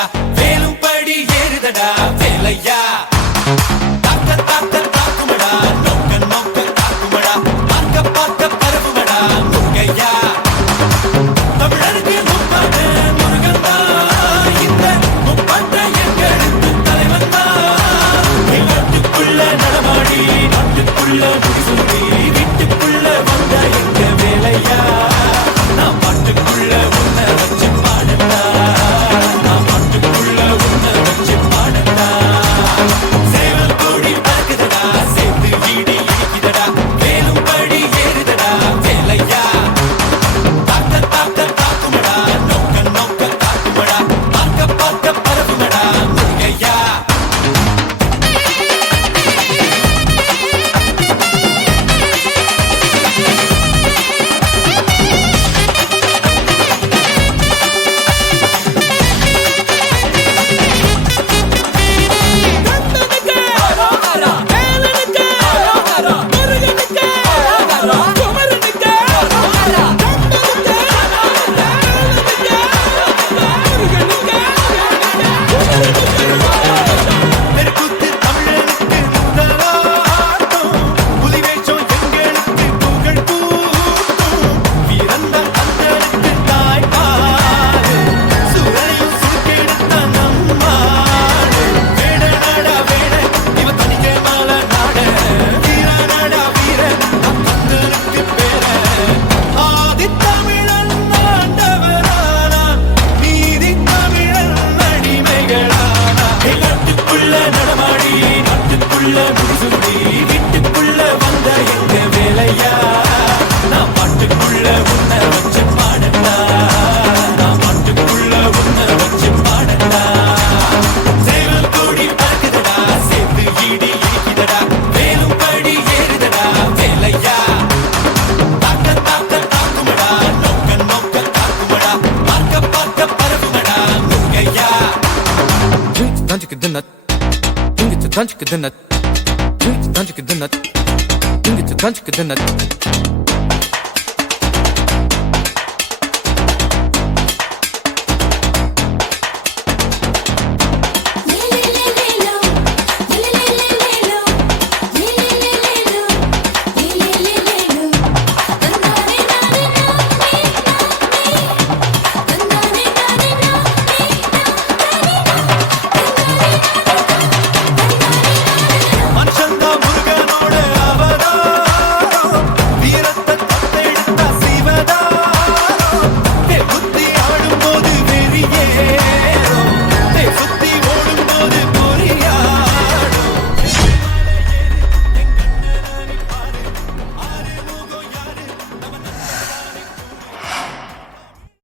தாக்குமடா வேலும் படி ஏறுதடா வேலையா தாக்க தாக்க தாக்குமடா நோக்க நோக்க தாக்குமடா பார்க்க பார்க்க பரவுமடா முருகையா தமிழருக்கு முப்பாடு முருகன் தான் இந்த முப்பாட்டை எங்களுக்கு தலைவன் தான் நாட்டுக்குள்ள நடமாடி நாட்டுக்குள்ள முடிசூடி வீட்டுக்குள்ள வந்த எங்க வேலையா நான் பாட்டுக்குள்ள உன்னை வச்சு பாடட்டா நான் பாட்டுக்குள்ள உன்னை வச்சு பாடட்டா சேவல் கோடி பறக்குதடா சேர்த்து வீடு இடிக்குதடா வேலும் படி ஏறுதடா வேலையா தாக்க தாக்க தாக்குமடா நோக்க நோக்க தாக்குமடா பார்க்க பார்க்க பரவுமடா முருகையா தெருக்கூத்து தமிழனுக்கு முதலாட்டம் புலிவேஷம் எங்களுக்கு புகழ் கூட்டும் வீரந்தான் கந்தனுக்கு தாய்ப்பாடு சூரையும் சுருக்கெடுத்த நம்மாடு வேட நாடா வேட இவ தனிக்கே மால நாட வீர நாடா வீர கந்தனுக்கு பேர ஆதி தமிழன் ஆண்டவரானா நீதி தமிழன் அடிமைகளானா நாட்டுக்குள்ள நடமாடி நாட்டுக்குள்ள முடிசூடி வீட்டுக்குள்ள வந்த எங்க வேலையா நான் பாட்டுக்குள்ள உன்னை வச்சு பாடட்டா நான் பாட்டுக்குள்ள உன்னை வச்சு பாடட்டா சேவல் கூடி பறக்குதடா சேர்த்து ஈடி இடிக்குதடா வேலும் படி ஏறுதடா வேலையா தாக்க தாக்க தாக்குமடா நோக்க நோக்க தாக்குமடா பார்க்க பார்க்க பரவுமடா முருகையா Tanjik dinat, tanjik dinat, tanjik dinat, tanjik dinat.